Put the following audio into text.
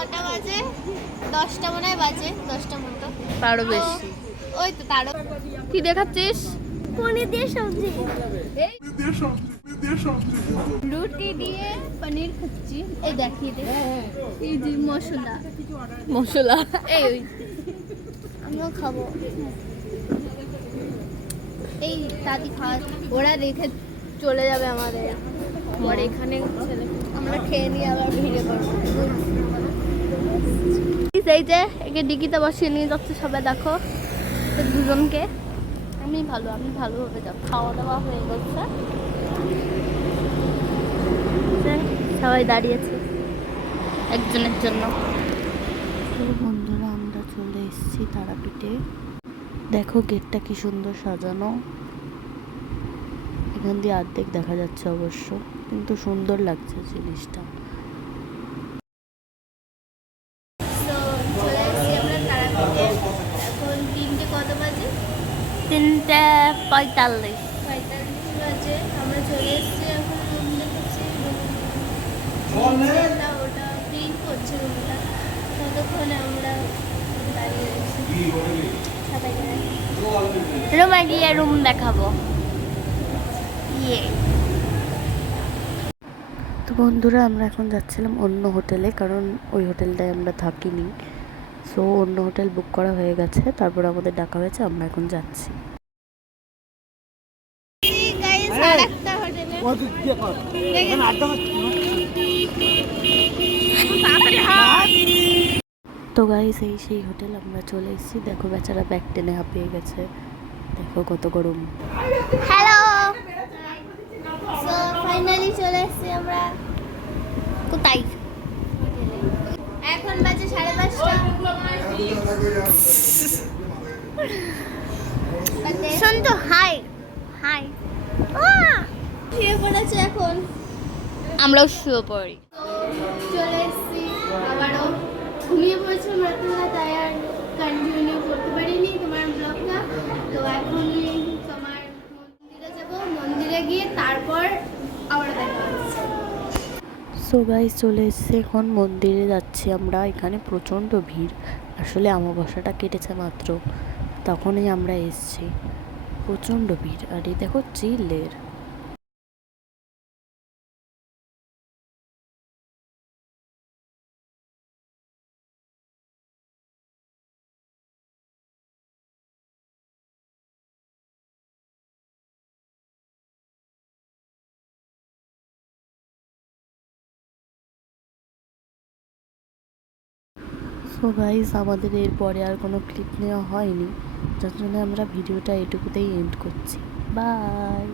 কটা বাজে? 10টা মনে হয় বাজে, 10টা মতো। তারও বেশি। ওই তো তারও। কি দেখাচ্ছিস? পনির দিয়ে সবজি। রুটি দিয়ে পনির খাচ্ছি। এই দেখিয়ে দে। এই যে মশলা। মশলা। এই আমিও খাবো। এই দাদি খাওয়া, ওরা রেখে চলে যাবে আমাদের পরে। এখানে আমরা খেয়ে নিয়ে আবার ভিড়ে পড়বো। এই যে একে ডিকিতে বসিয়ে নিয়ে যাচ্ছে সবাই, দেখো দুজনকে। আমি ভালোভাবে যাব। খাওয়া দাওয়া হয়ে গেছে, সবাই দাঁড়িয়েছে একজনের জন্য। তো বন্ধুরা আমরা চলে এসেছি তারাপীঠে। দেখো গেটটা কি সুন্দর সাজানো। এখান দিয়ে অর্ধেক দেখা যাচ্ছে অবশ্য, কিন্তু সুন্দর লাগছে জিনিসটা। তো চলে এসেছি আমরা তারাপীঠে। এখন 3টে কত বাজে? 3:45। 45 বাজে। আমরা চলে এসেছি, এখন রুম দেখেছি। ওটা প্রিন্ট করছে রুমটা, ততক্ষণে আমরা দাঁড়িয়ে রয়েছি সবাই। রুমে গিয়ে রুম দেখাবো। তো বন্ধুরা আমরা এখন যাচ্ছিলাম অন্য হোটেলে, কারণ ওই হোটেলটায় আমরা থাকিনি। সো অন্য হোটেল বুক করা হয়ে গেছে, তারপর আমাদের ডাকা হয়েছে, আমরা এখন যাচ্ছি। তো গাইস এই সেই হোটেল, আমরা চলে এসেছি। দেখো বেচারা ব্যাগ টেনে হাঁপিয়ে গেছে, দেখো কত গরম। হ্যালো, সো ফাইনালি চলে এসেছি আমরা। কোথায়? এখন বাজে 5:30টা। শুনতো হাই হাই। শুয়ে পড়েছে এখন। আমরাও শুয়ে পড়ি। চলে এসেছি আবারও। ঘুমিয়ে পড়েছিলাম রাত্রিবেলা, তাই আর কন্টিনিউ করতে পারিনি তোমার ব্লগটা। তো এখন তোমার মন্দিরে যাব, মন্দিরে গিয়ে তারপর আবার দেখা হচ্ছে। সো গাইস চলে এসেছি, এখন মন্দিরে যাচ্ছি আমরা। এখানে প্রচণ্ড ভিড়, আসলে অমাবস্যাটা কেটেছে মাত্র, তখনই আমরা এসেছি। প্রচণ্ড ভিড়, আর এই দেখো চিলের। সো গাইস আমাদের এরপরে আর কোনো ক্লিপ নেওয়া হয়নি, যার জন্য আমরা ভিডিওটা এটুকুতেই এন্ড করছি। বাই।